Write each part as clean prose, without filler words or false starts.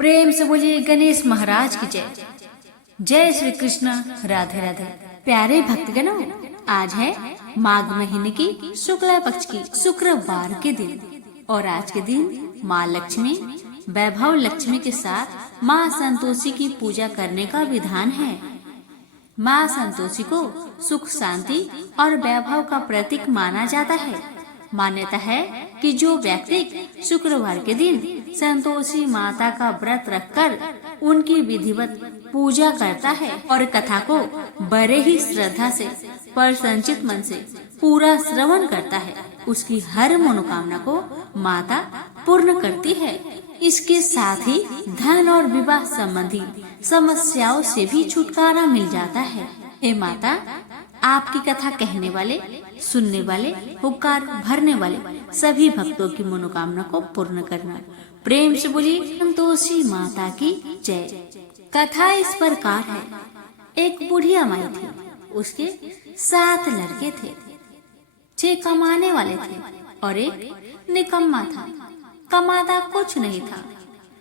प्रेम से बोलिए गणेश महाराज की जय। जय श्री कृष्ण, राधे राधे। प्यारे भक्तगणों, आज है माघ महीने की शुक्ला पक्ष की शुक्रवार के दिन और आज के दिन माँ लक्ष्मी, वैभव लक्ष्मी के साथ माँ संतोषी की पूजा करने का विधान है। माँ संतोषी को सुख, शांति और वैभव का प्रतीक माना जाता है। मान्यता है कि जो व्यक्ति शुक्रवार के दिन संतोषी माता का व्रत रखकर उनकी विधिवत पूजा करता है और कथा को बड़े ही श्रद्धा से पर संचित मन से पूरा श्रवण करता है, उसकी हर मनोकामना को माता पूर्ण करती है। इसके साथ ही धन और विवाह संबंधी समस्याओं से भी छुटकारा मिल जाता है। हे माता, आपकी कथा कहने वाले, सुनने वाले, उपकार भरने वाले सभी भक्तों की मनोकामना को पूर्ण करना। प्रेम से बोलिए संतोषी माता की जय। कथा इस प्रकार है। एक बुढ़िया माई थी, उसके 7 लड़के थे। 6 कमाने वाले थे और एक निकम्मा था, कमाता कुछ नहीं था।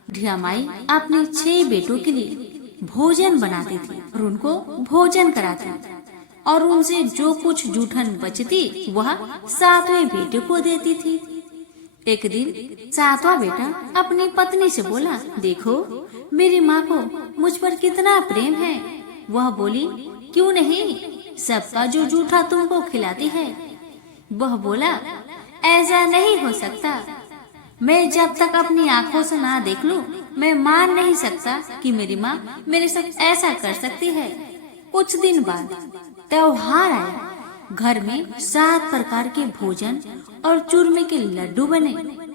बुढ़िया माई अपने 6 बेटों के लिए भोजन बनाती थी और उनको भोजन कराती और उनसे जो कुछ जूठन बचती वह 7वें बेटे को देती थी। एक दिन 7वां बेटा अपनी पत्नी से बोला, देखो मेरी माँ को मुझ पर कितना प्रेम है। वह बोली, क्यों नहीं, सबका जो जूठा तुमको खिलाती है। वह बोला, ऐसा नहीं हो सकता। मैं जब तक अपनी आँखों से ना देख लूं, मैं मान नहीं सकता कि मेरी माँ मेरे साथ ऐसा कर सकती है। कुछ दिन बाद त्योहार आया। घर में 7 प्रकार के भोजन और चूरमे के लड्डू बने।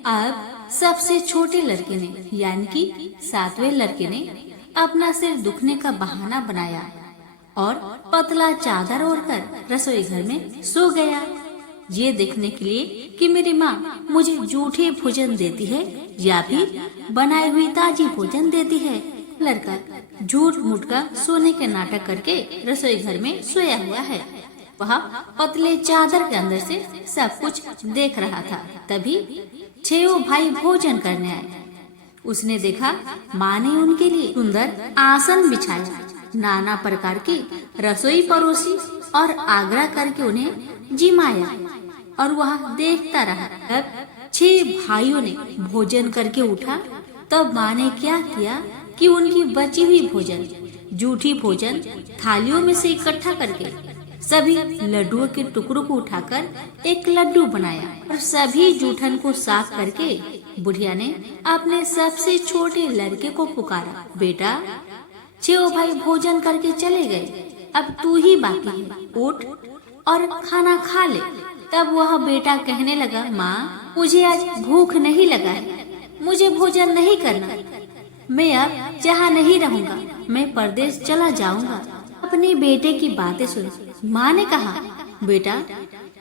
अब सबसे छोटे लड़के ने यानी कि 7वें लड़के ने अपना सिर दुखने का बहाना बनाया और पतला चादर ओढ़कर रसोई घर में सो गया, ये देखने के लिए कि मेरी माँ मुझे जूठे भोजन देती है या फिर बनाई हुई ताजी भोजन देती है। लड़का झूठ मूठ का सोने के नाटक करके रसोई घर में सोया हुआ है। वह पतले चादर के अंदर से सब कुछ देख रहा था। तभी 6 भाई भोजन करने आए। उसने देखा माँ ने उनके लिए सुंदर आसन बिछाया, नाना प्रकार की रसोई परोसी और आग्रह करके उन्हें जिमाया और वह देखता रहा। तब 6 भाइयों ने भोजन करके उठा। तब माँ ने क्या किया कि उनकी बची हुई भोजन, जूठी भोजन थालियों में से इकट्ठा करके सभी लड्डुओं के टुकड़ों को उठाकर एक लड्डू बनाया और सभी जूठन को साफ करके बुढ़िया ने अपने सबसे छोटे लड़के को पुकारा, बेटा 6 भाई भोजन करके चले गए, अब तू ही बाकी है, उठ और खाना खा ले। तब वह बेटा कहने लगा, माँ मुझे आज भूख नहीं लगा है, मुझे भोजन नहीं करना, मैं अब जहाँ नहीं रहूँगा, मैं परदेश चला जाऊँगा। अपने बेटे की बातें सुन माँ ने कहा, बेटा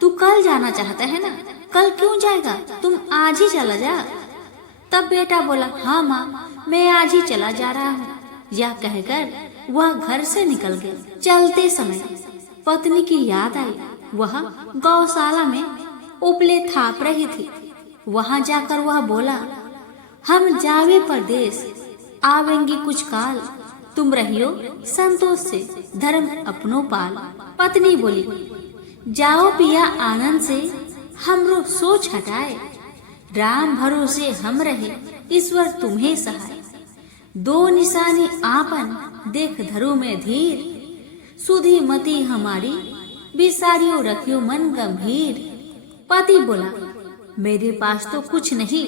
तू कल जाना चाहता है ना, कल क्यों जाएगा, तुम आज ही चला जा। तब बेटा बोला, हाँ माँ मैं आज ही चला जा रहा हूँ। यह कहकर वह घर से निकल गया। चलते समय पत्नी की याद आई। वह गौशाला में उपले थाप रही थी। वहाँ जाकर वह बोला, हम जावे परदेश, आवेंगे कुछ काल, तुम रहियो संतोष से, धर्म अपनो पाल। पत्नी बोली, जाओ पिया आनंद से, हमरो सोच हटाए, राम भरोसे हम रहे, ईश्वर तुम्हें सहाय। 2 निशानी आपन, देख धरो में धीर, सुधी मती हमारी, बिसारियो रखियो मन गंभीर। पति बोला, मेरे पास तो कुछ नहीं,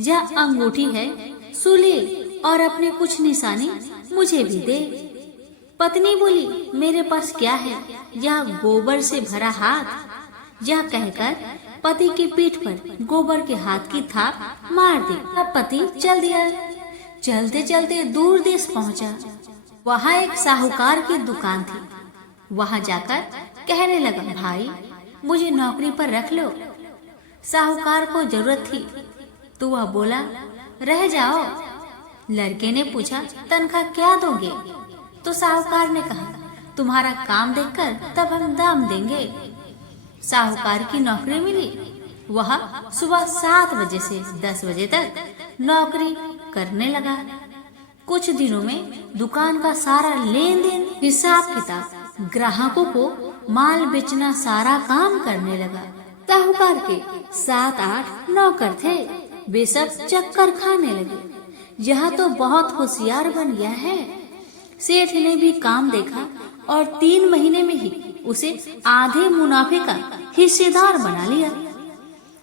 यह अंगूठी है, सुले और अपने कुछ निशानी मुझे भी दे। पत्नी बोली, मेरे पास क्या है, यह गोबर से भरा हाथ। यह कहकर पति की पीठ पर गोबर के हाथ की थाप मार दी। अब पति चल दिया। चलते चलते दूर देश पहुंचा। वहाँ एक साहूकार की दुकान थी। वहाँ जाकर कहने लगा, भाई मुझे नौकरी पर रख लो। साहूकार को जरूरत थी तो वह बोला, रह जाओ। लड़के ने पूछा, तनख्वाह क्या दोगे? तो साहूकार ने कहा, तुम्हारा काम देखकर तब हम दाम देंगे। साहूकार की नौकरी मिली। वह सुबह 7 बजे से 10 बजे तक नौकरी करने लगा। कुछ दिनों में दुकान का सारा लेन देन, हिसाब किताब, ग्राहकों को माल बेचना सारा काम करने लगा। साहूकार के 7-8 नौकर थे, वे सब चक्कर खाने लगे। यह तो बहुत होशियार बन गया है। सेठ ने भी काम देखा और 3 महीने में ही उसे आधे मुनाफे का हिस्सेदार बना लिया।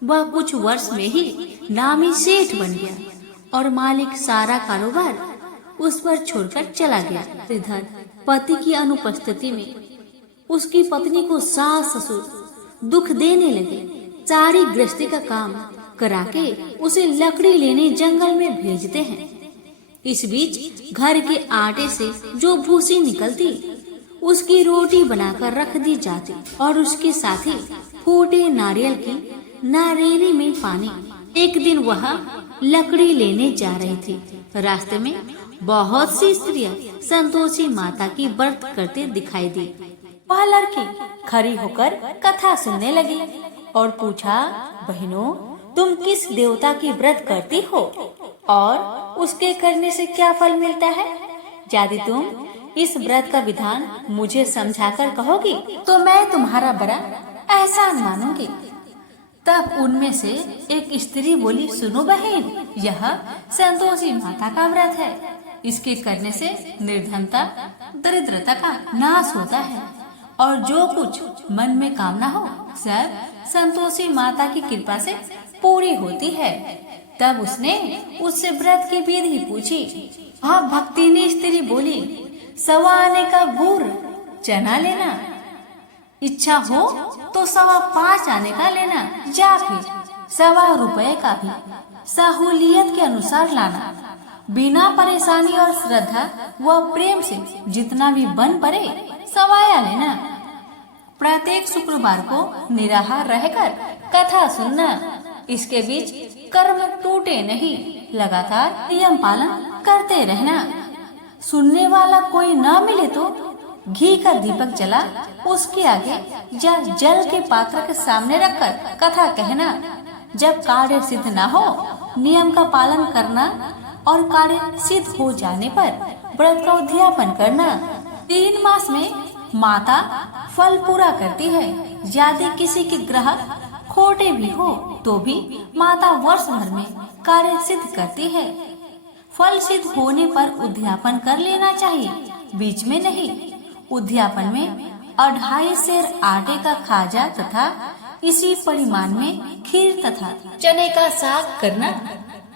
वह कुछ वर्ष में ही नामी सेठ बन गया और मालिक सारा कारोबार उस पर छोड़कर चला गया। इधर पति की अनुपस्थिति में उसकी पत्नी को सास ससुर दुख देने लगे। सारी गृहस्थी का काम करा के उसे लकड़ी लेने जंगल में भेजते हैं। इस बीच घर के आटे से जो भूसी निकलती उसकी रोटी बनाकर रख दी जाती और उसके साथ ही फूटे नारियल की नारेरी में पानी। एक दिन वह लकड़ी लेने जा रही थी। रास्ते में बहुत सी स्त्रियां संतोषी माता की व्रत करते दिखाई दी। वह लड़की खड़ी होकर कथा सुनने लगी और पूछा, बहनों, तुम किस देवता की व्रत करती हो और उसके करने से क्या फल मिलता है? यदि तुम इस व्रत का विधान मुझे समझाकर कहोगी तो मैं तुम्हारा बड़ा एहसान मानूंगी। तब उनमें से एक स्त्री बोली, सुनो बहन, यह संतोषी माता का व्रत है। इसके करने से निर्धनता, दरिद्रता का नाश होता है और जो कुछ मन में कामना हो सब संतोषी माता की कृपा से पूरी होती है। तब उसने उससे व्रत की विधि पूछी। वह भक्तिनी स्त्री बोली, 1.25 आने का गुड़ चना लेना, इच्छा हो तो 5.25 आने का लेना या फिर 1.25 रुपए का भी सहूलियत के अनुसार लाना। बिना परेशानी और श्रद्धा व प्रेम से जितना भी बन पड़े सवाया लेना। प्रत्येक शुक्रवार को निराहार रहकर कथा सुनना। इसके बीच कर्म टूटे नहीं, लगातार नियम पालन करते रहना। सुनने वाला कोई न मिले तो घी का दीपक जला उसके आगे या जल के पात्र के सामने रखकर कथा कहना। जब कार्य सिद्ध न हो नियम का पालन करना और कार्य सिद्ध हो जाने पर व्रत का उद्यापन करना। 3 मास में माता फल पूरा करती है। यदि किसी के ग्राहक खोटे भी हो तो भी माता वर्ष भर में कार्य सिद्ध करती है। फल सिद्ध होने पर उद्यापन कर लेना चाहिए, बीच में नहीं। उद्यापन में 2.5 सेर आटे का खाजा तथा इसी परिमाण में खीर तथा चने का साग करना।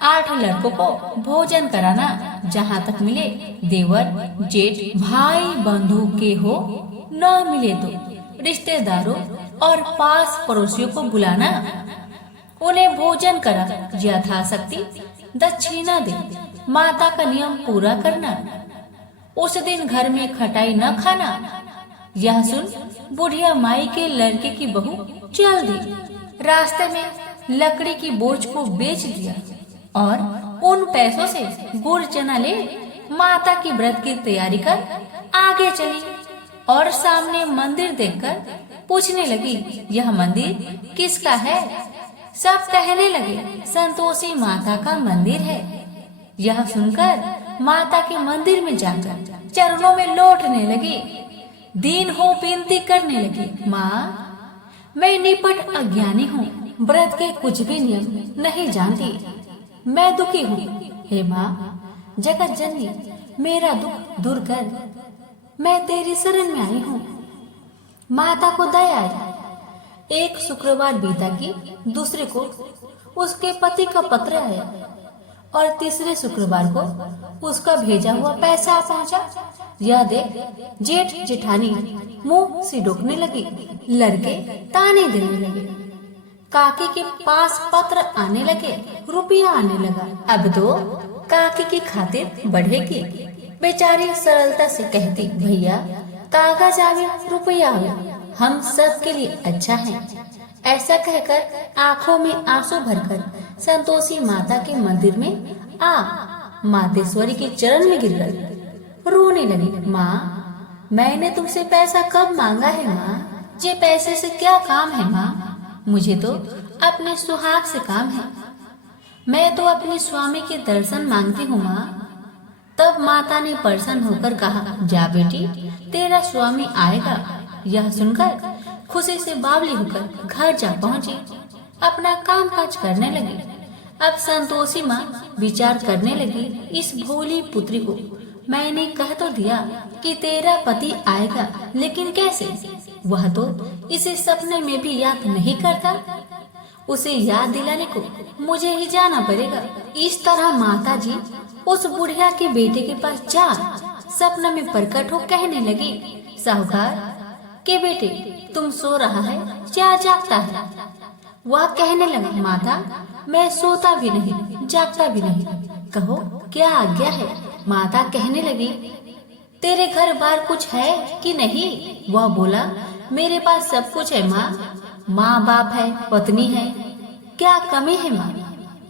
8 लड़कों को भोजन कराना। जहाँ तक मिले देवर, जेठ, भाई बंधु के हो, न मिले तो रिश्तेदारों और पास पड़ोसियों को बुलाना। उन्हें भोजन करा यथाशक्ति दक्षिणा दे। माता का नियम पूरा करना। उस दिन घर में खटाई न खाना। यह सुन बुढ़िया माई के लड़के की बहू चल दी। रास्ते में लकड़ी की बोझ को बेच दिया और उन पैसों से गुड़ चना ले माता की व्रत की तैयारी कर आगे चली और सामने मंदिर देखकर पूछने लगी, यह मंदिर किसका है? सब कहने लगे, संतोषी माता का मंदिर है। यह सुनकर माता के मंदिर में जाकर चरणों में लौटने लगी। दीन हो विनती करने लगी, माँ, मैं निपट अज्ञानी हूँ, व्रत के कुछ भी नियम नहीं जानती। मैं दुखी हूँ। हे माँ, जगत जननी, मेरा दुख दूर कर। मैं तेरी शरण में आई हूँ। माता को दया आई। एक शुक्रवार बीता कि दूसरे को उसके पति का पत्र आया और तीसरे शुक्रवार को उसका भेजा हुआ पैसा पहुंचा। यह देख जेठ जेठानी मुंह सिडोकने लगी। लड़के ताने देने लगे। काकी के पास पत्र आने लगे, रुपया आने लगा। अब तो काकी की खातिर बढ़ेगी। बेचारी सरलता से कहती, भैया कागज आवे रुपया आवे, हम सब के लिए अच्छा है। ऐसा कहकर आंखों में आंसू भरकर संतोषी माता के मंदिर में आ मातेश्वरी के चरण में गिर गई। रोने लगी, माँ, मैंने तुमसे पैसा कब मांगा है माँ? ये पैसे से क्या काम है माँ? मुझे तो अपने सुहाग से काम है। मैं तो अपने स्वामी के दर्शन मांगती हूँ माँ। तब तब माता ने प्रसन्न होकर कहा, जा बेटी, तेरा स्वामी आएगा। यह सुनकर खुशी से बावली होकर घर जा पहुँची, अपना काम काज करने लगी। अब संतोषी माँ विचार करने लगी, इस भोली पुत्री को मैंने कह तो दिया कि तेरा पति आएगा, लेकिन कैसे? वह तो इसे सपने में भी याद नहीं करता। उसे याद दिलाने को मुझे ही जाना पड़ेगा। इस तरह माताजी उस बुढ़िया के बेटे के पास जा सपना में प्रकट हो कहने लगी, साहूकार के बेटे, तुम सो रहा है या जागता है? वह कहने लगा, माता, मैं सोता भी नहीं जागता भी नहीं, कहो क्या आज्ञा है? माता कहने लगी, तेरे घर बार कुछ है कि नहीं? वह बोला, मेरे पास सब कुछ है माँ, माँ बाप है, पत्नी है, क्या कमी है माँ?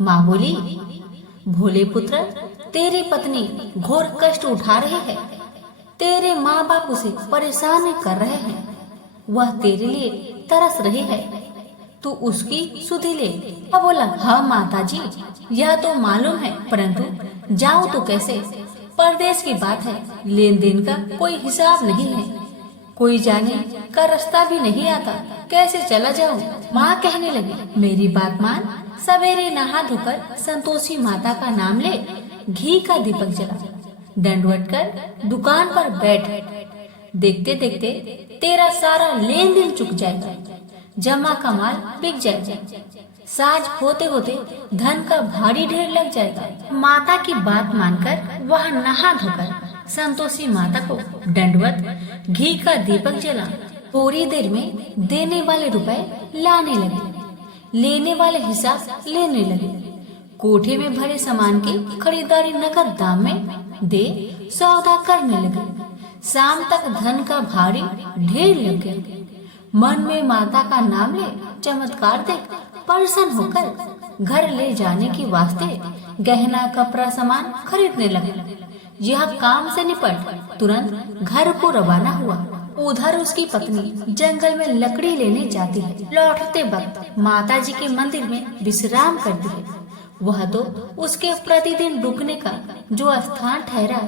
माँ बोली, भोले पुत्र, तेरी पत्नी घोर कष्ट उठा रही है, तेरे माँ बाप उसे परेशान कर रहे हैं, वह तेरे लिए तरस रही है, तू उसकी सुधि ले। वह बोला, हाँ माता जी, यह तो मालूम है, परंतु जाऊं तो कैसे? परदेश की बात है, लेन देन का कोई हिसाब नहीं है, कोई जाने का रास्ता भी नहीं आता, कैसे चला जाऊं? माँ कहने लगी, मेरी बात मान, सवेरे नहा धोकर संतोषी माता का नाम ले, घी का दीपक जला, दंडवत कर दुकान पर बैठ, देखते देखते तेरा सारा लेन देन चुक जाएगा, जमा का माल बिक जाएगा, साज होते होते धन का भारी ढेर लग जाएगा। माता की बात मानकर वह नहा धोकर संतोषी माता को दंडवत घी का दीपक जला, थोड़ी देर में देने वाले रुपए लाने लगे, लेने वाले हिसाब लेने लगे, कोठे में भरे सामान की खरीदारी नकद दाम में दे सौदा करने लगे। शाम तक धन का भारी ढेर लग गया। मन में माता का नाम ले चमत्कार देख प्रसन्न होकर घर ले जाने के वास्ते गहना कपड़ा सामान खरीदने लगे। यह काम से निपट तुरंत घर को रवाना हुआ। उधर उसकी पत्नी जंगल में लकड़ी लेने जाती है। लौटते वक्त माता जी के मंदिर में विश्राम करती है। वह तो उसके प्रतिदिन रुकने का जो स्थान ठहरा,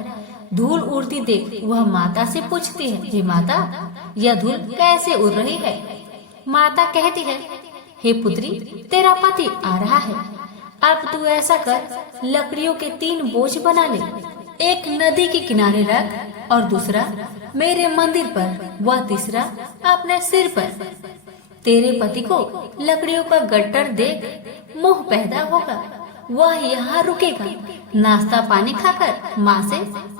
धूल उड़ती देख वह माता से पूछती है, हे माता, यह धूल कैसे उड़ रही है? माता कहती है, हे पुत्री, तेरा पति आ रहा है, अब तू ऐसा कर, लकड़ियों के 3 बोझ बना ले, एक नदी के किनारे रख और दूसरा मेरे मंदिर पर, वह तीसरा अपने सिर पर। तेरे पति को लकड़ियों का गट्टर देख मोह पैदा होगा, वह यहाँ रुकेगा, नाश्ता पानी खाकर माँ से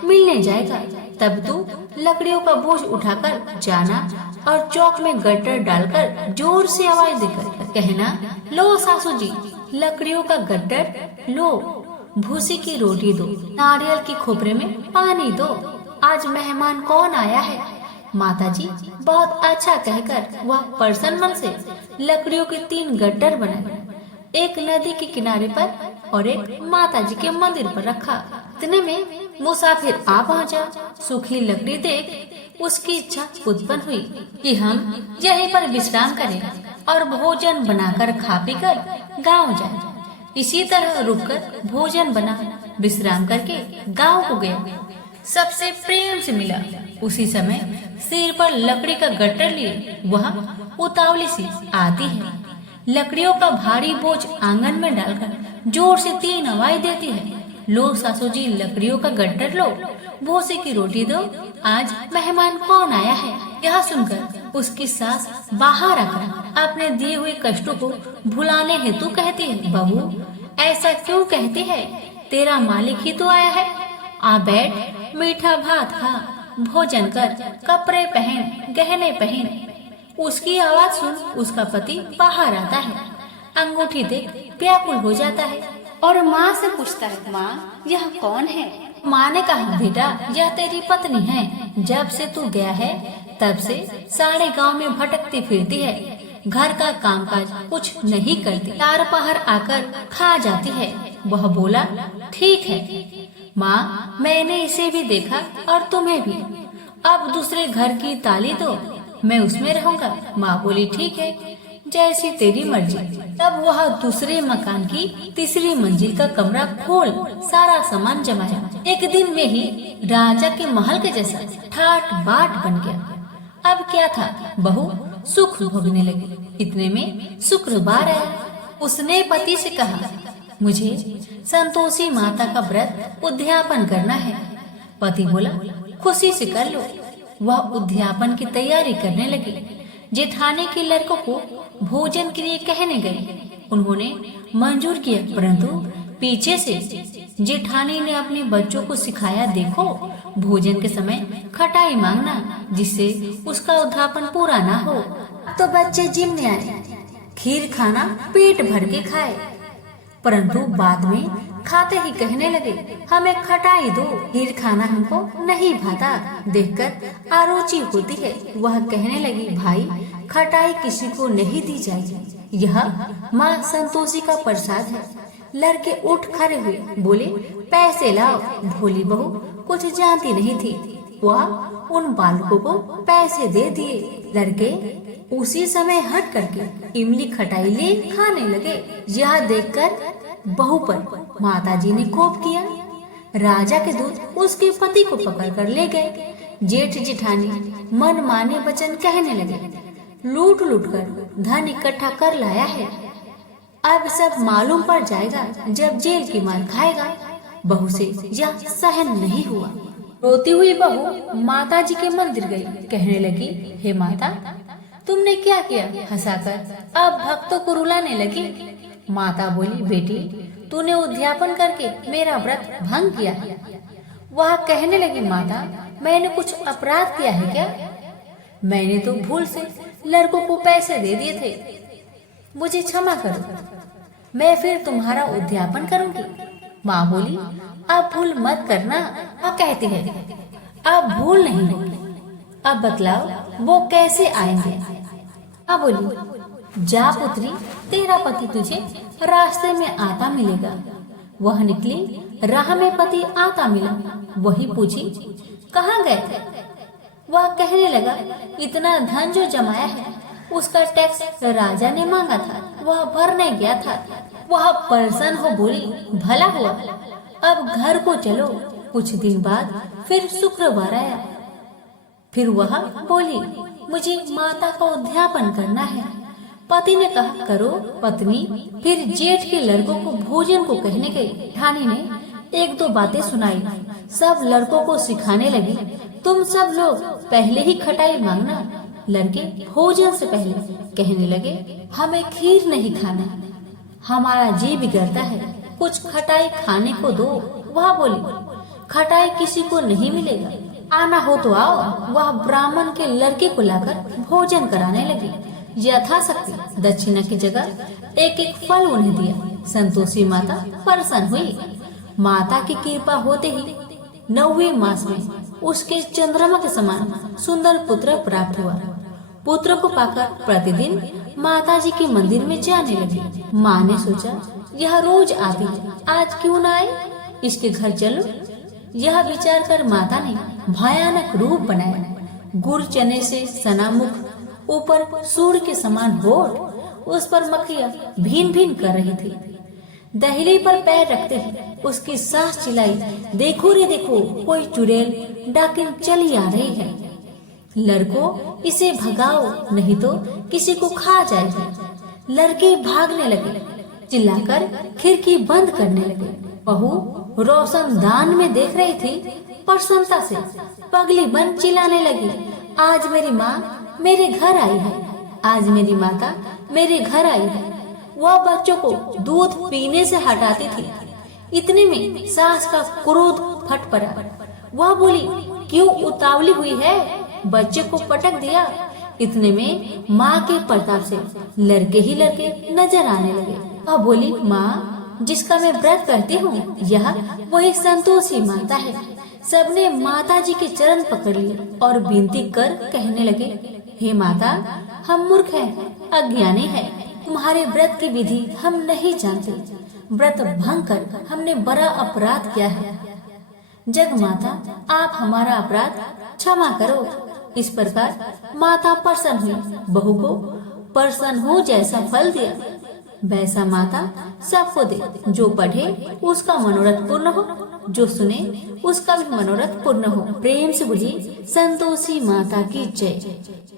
मिलने जाएगा, तब तू लकड़ियों का बोझ उठाकर जाना और चौक में गट्टर डालकर जोर से आवाज देकर कहना, लो सासू जी, लकड़ियों का गट्टर लो, भूसी की रोटी दो, नारियल की खोपरे में पानी दो, आज मेहमान कौन आया है? माताजी बहुत अच्छा कहकर वह प्रसन्न मन से लकड़ियों के 3 गट्टर बनाए, एक नदी के किनारे पर और एक माताजी के मंदिर पर रखा। इतने में मुसाफिर आ पहुंचा। सूखी लकड़ी देख उसकी इच्छा उत्पन्न हुई कि हम यहीं पर विश्राम करें और भोजन बनाकर खा पीकर गांव जाएं। इसी तरह रुककर भोजन बना, विश्राम करके गांव को गया। सबसे प्रेम से मिला। उसी समय सिर पर लकड़ी का गट्टर लिए वह उतावली सी आती है। लकड़ियों का भारी बोझ आंगन में डालकर जोर से 3 आवाज देती है, लो सासू जी, लकड़ियों का गट्टर लो, भूसे की रोटी दो, आज मेहमान कौन आया है? यह सुनकर उसकी सास बाहर आकर अपने दिए हुए कष्टों को भुलाने हेतु कहती है, बहू ऐसा क्यों कहती है? तेरा मालिक ही तो आया है, आ बैठ, मीठा भात खा, भोजन कर, कपड़े पहन, गहने पहन। उसकी आवाज सुन उसका पति बाहर आता है, अंगूठी देख व्याकुल हो जाता है और माँ से पूछता है, माँ यह कौन है? माँ ने कहा, बेटा यह तेरी पत्नी है, जब से तू गया है तब से सारे गांव में भटकती फिरती है, घर का कामकाज कुछ नहीं करती, 4 पहर आकर खा जाती है। वह बोला, ठीक है माँ, मैंने इसे भी देखा और तुम्हें भी, अब दूसरे घर की ताली दो, मैं उसमें रहूंगा। माँ बोली, ठीक है। जैसी तेरी मर्जी। तब वह दूसरे मकान की तीसरी मंजिल का कमरा खोल सारा सामान जमाया। एक दिन में ही राजा के महल के जैसा ठाट बाट बन गया। अब क्या था, बहू सुख भोगने लगी। इतने में शुक्रवार आया। उसने पति से कहा, मुझे संतोषी माता का व्रत उद्यापन करना है। पति बोला, खुशी से कर लो। वह उद्यापन की तैयारी करने लगी। जेठानी के लड़कों को भोजन के लिए कहने गई। उन्होंने मंजूर किया, परंतु पीछे से जेठानी ने अपने बच्चों को सिखाया, देखो भोजन के समय खटाई मांगना, जिससे उसका उद्यापन पूरा ना हो। तो बच्चे जिम में आए, खीर खाना पेट भर के खाए, परंतु बाद में खाते ही कहने लगे, हमें खटाई दो, खीर खाना हमको नहीं भाता। देखकर आरुचि होती है। वह कहने लगी, भाई खटाई किसी को नहीं दी जाएगी, यह माँ संतोषी का प्रसाद है। लड़के उठ खड़े हुए, बोले, पैसे लाओ। भोली बहू कुछ जानती नहीं थी। वह उन बालकों को पैसे दे दिए। लड़के उसी समय हट करके इमली खटाई ले खाने लगे। यह देखकर बहू पर माताजी ने कोप किया। राजा के दूत उसके पति को पकड़ कर ले गए। जेठ जेठानी मन माने वचन कहने लगे, लूट लूट कर धन इकट्ठा कर लाया है, अब सब मालूम पड़ जाएगा जब जेल की मार खाएगा। बहू से यह सहन नहीं हुआ। रोती हुई बहू माताजी के मंदिर गई। कहने लगी, हे माता, तुमने क्या किया? हंसाकर अब भक्तों को रुलाने लगी। माता बोली, बेटी तूने उद्यापन करके मेरा व्रत भंग किया। वह कहने लगी, माता मैंने कुछ अपराध किया है क्या? मैंने तो भूल से लड़कों को पैसे दे दिए थे, मुझे क्षमा करो, मैं फिर तुम्हारा उद्यापन करूंगी। माँ बोली, अब भूल मत करना। अब कहती है, अब भूल नहीं होगी। अब बतलाओ वो कैसे आएंगे? माँ बोली, जा पुत्री, तेरा पति तुझे रास्ते में आता मिलेगा। वह निकली, राह में पति आता मिला। वही पूछी, कहाँ गए थे? वह कहने लगा, इतना धन जो जमाया है उसका टैक्स राजा ने मांगा था, वह भरने गया था। वह परेशान हो बोली, भला हुआ, अब घर को चलो। कुछ दिन बाद फिर शुक्रवार आया। फिर वह बोली, मुझे माता का उद्यापन करना है। पति ने कहा, करो पत्नी। फिर जेठ के लड़कों को भोजन को कहने गई। ठानी ने एक दो बातें सुनाई, सब लड़कों को सिखाने लगी, तुम सब लोग पहले ही खटाई मांगना। लड़के भोजन से पहले कहने लगे, हमें खीर नहीं खाना, हमारा जी बिगड़ता है, कुछ खटाई खाने को दो। वह बोली, खटाई किसी को नहीं मिलेगा, आना हो तो आओ। वह ब्राह्मण के लड़के को लाकर भोजन कराने लगी। यथाशक्ति दक्षिणा की जगह एक एक फल उन्हें दिया। संतोषी माता प्रसन्न हुई। माता की कृपा होते ही 9वें मास में उसके चंद्रमा के समान सुंदर पुत्र प्राप्त हुआ। पुत्र को पाकर प्रतिदिन माताजी के मंदिर में जाने लगी। माँ ने सोचा, यह रोज आती है, आज क्यों न आए, इसके घर चलो। यह विचार कर माता ने भयानक रूप बनाया। गुड़ चने से सना मुख, ऊपर सूर्य के समान होठ, उस पर मक्खियाँ भीन भीन कर रही थी। दहली पर पैर रखते ही उसकी सांस चिल्लाई, देखो रे देखो, कोई चुड़ैल डाकिन चली आ रही है, लड़कों इसे भगाओ नहीं तो किसी को खा जाएगी। लड़के भागने लगे, चिल्लाकर खिड़की बंद करने लगे। बहू रोशनदान में देख रही थी, प्रसन्नता से पगली बन चिल्लाने लगी, आज मेरी माँ मेरे घर आई है, आज मेरी माता मेरे घर आई है। वह बच्चों को दूध पीने से हटाती थी। इतने में सास का क्रोध फट पड़ा। वह बोली, क्यों उतावली हुई है, बच्चे को पटक दिया। इतने में माँ के प्रताप से लड़के ही लड़के नजर आने लगे। वह बोली, माँ जिसका मैं व्रत करती हूँ, यह वही संतोषी माता है। सबने माता जी के चरण पकड़ लिए और विनती कर कहने लगे, हे माता, हम मूर्ख हैं, अज्ञानी हैं, तुम्हारे व्रत की विधि हम नहीं जानते, व्रत भंग कर हमने बड़ा अपराध किया है। जग माता, आप हमारा अपराध क्षमा करो। इस प्रकार माता प्रसन्न हुई। बहू को प्रसन्न हो जैसा फल दिया, वैसा माता सबको दे। जो पढ़े उसका मनोरथ पूर्ण हो, जो सुने उसका भी मनोरथ पूर्ण हो। प्रेम से बोलिए संतोषी माता की जय।